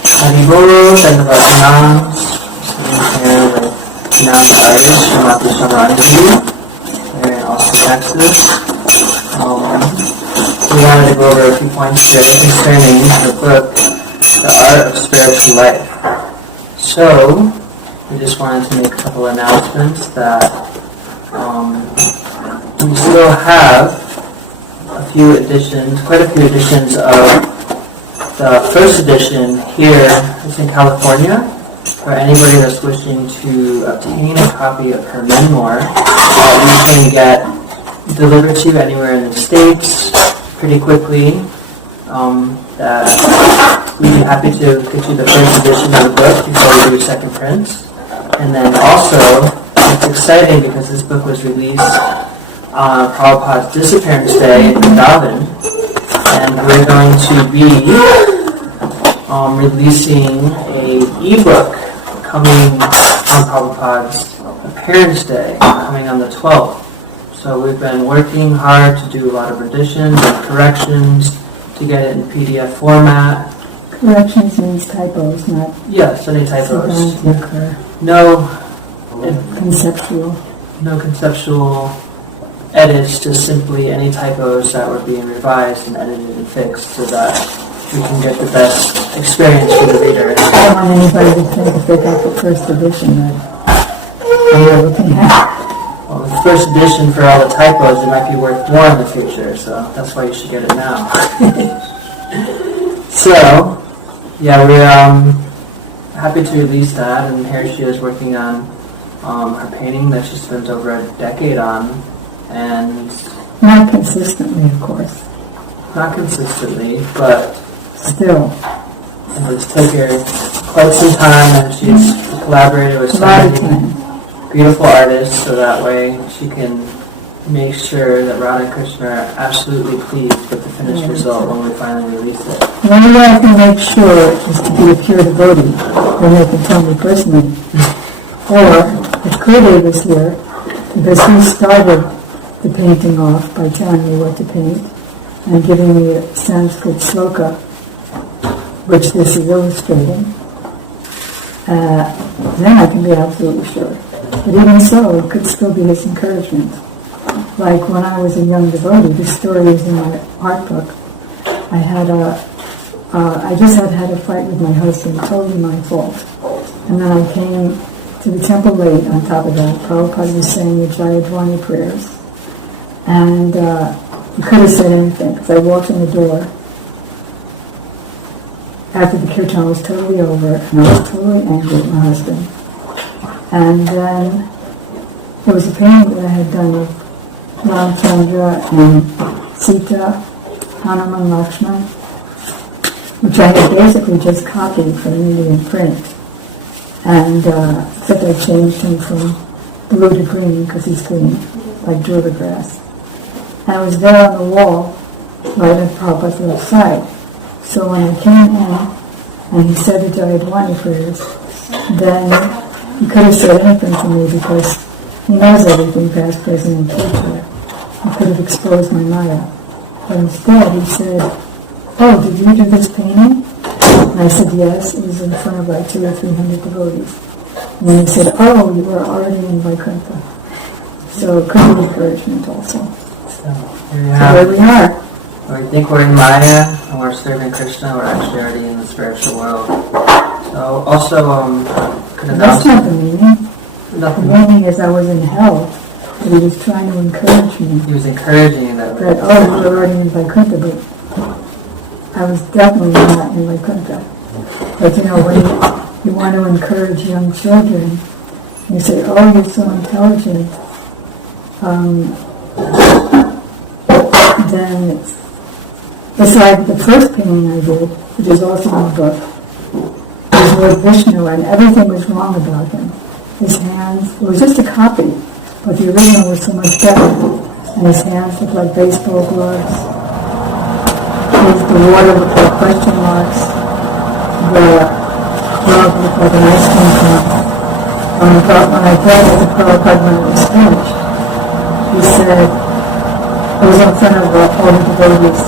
Haribol, Dhanavad Nam, sitting here with renowned artist Syamarani Didi, here in Austin, Texas. We wanted to go over a few points here concerning the book, The Art of Spiritual Life. So, we just wanted to make a couple announcements that we still have quite a few editions of the first edition here in California. For anybody that's wishing to obtain a copy of her memoir, you can get delivered to you anywhere in the States pretty quickly. That we'd be happy to get you the first edition of the book before we do second prints. And then also, it's exciting because this book was released on Prabhupada's disappearance day in Vrindavan, and we're going to be releasing an ebook coming on Prabhupada's appearance day, coming on the 12th. So we've been working hard to do a lot of additions and corrections to get it in PDF format. Corrections means typos, not... Yes, any typos. No conceptual edits, just simply any typos that were being revised and edited and fixed so that we can get the best experience for the reader. I don't want anybody to think if they got the first edition that they're looking at. Well, the first edition for all the typos, it might be worth more in the future, so that's why you should get it now. So, yeah, we're happy to release that, and here she is working on her painting that she spent over a decade on, and... Not consistently, of course. Not consistently, but... Still. It has taken her quite some time, and she's collaborated with so many beautiful artists, so that way she can make sure that Radha and Krishna are absolutely pleased with the finished result when we finally release it. The only way I can make sure is to be a pure devotee, then they can tell me personally. Or, if Gurudev was here, because he started the painting off by telling me what to paint and giving me a Sanskrit sloka, which this is illustrating, then I can be absolutely sure. But even so, it could still be his encouragement. Like when I was a young devotee, the story is in my art book. I just had a fight with my husband, totally my fault. And then I came to the temple late on top of that. Prabhupada was saying the Jayadwani prayers. And he could have said anything, because I walked in the door after the kirtan was totally over, and I was totally angry at my husband. And then there was a painting that I had done of Ramchandra and Sita, Hanuman Lakshman, which I had basically just copied from an Indian print. And except I changed him from blue to green because he's green, like Durga grass. And I was there on the wall, right at Prabhupada's left side. So when I came in and he said the Jayadwani prayers, then he could have said anything to me because he knows everything, past, present, and future. He could have exposed my Maya. But instead he said, "Oh, did you do this painting?" And I said, "Yes." It was in front of like 200 or 300 devotees. And then he said, "Oh, you were already in Vaikuntha." So it could be encouragement also. So here we are. When we think we're in Maya and we're serving Krishna, we're actually already in the spiritual world. So also, that's not the meaning. The meaning is I was in hell, but he was trying to encourage me. He was encouraging that. You were already in Vaikuntha, but I was definitely not in Vaikuntha. But when you want to encourage young children, you say, "Oh, you're so intelligent," then it's like the first painting I did, which is also in the book, was Lord Vishnu, and everything was wrong about him. His hands, it was just a copy, but the original was so much better. And his hands looked like baseball gloves. The water looked like question marks. The glove looked like an ice cream cone. And I thought when I read it, the Prabhupada, when it was finished, he said, it was in front of all the devotees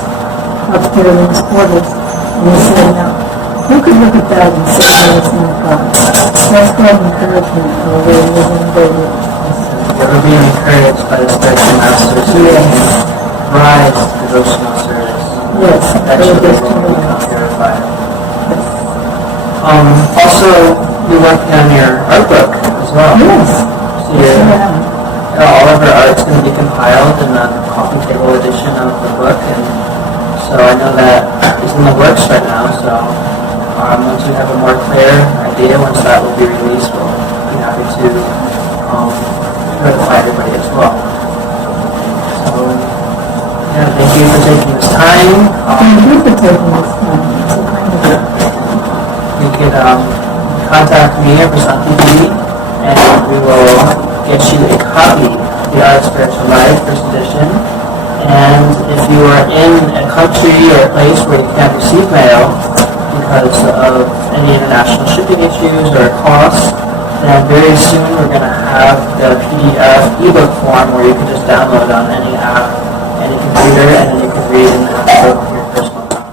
upstairs in his quarters, and he said, "Now, Who could look at that and say, no, it's not God? That's called encouragement, or they're using baby. You ever being encouraged by the spiritual masters who can rise to devotional service? Yes, Eventually they will become purified. Also, you're working on your art book as well. Yes. So all of our art's going to be compiled in the coffee table edition of the book, and so I know that is in the works right now. So once we have a more clear idea, once that will be released, we'll be happy to notify everybody as well. So yeah, thank you for taking this time. Thank you for taking this time. It's so kind of you. You can contact me or Prasanthi Didi, and we will get you a copy of the Art of Spiritual Life, first edition. And if you are in a country or a place where you can't receive mail because of any international shipping issues or costs, then very soon we're going to have the PDF ebook form where you can just download on any app, any computer, and then you can read and have the book with your personal copy.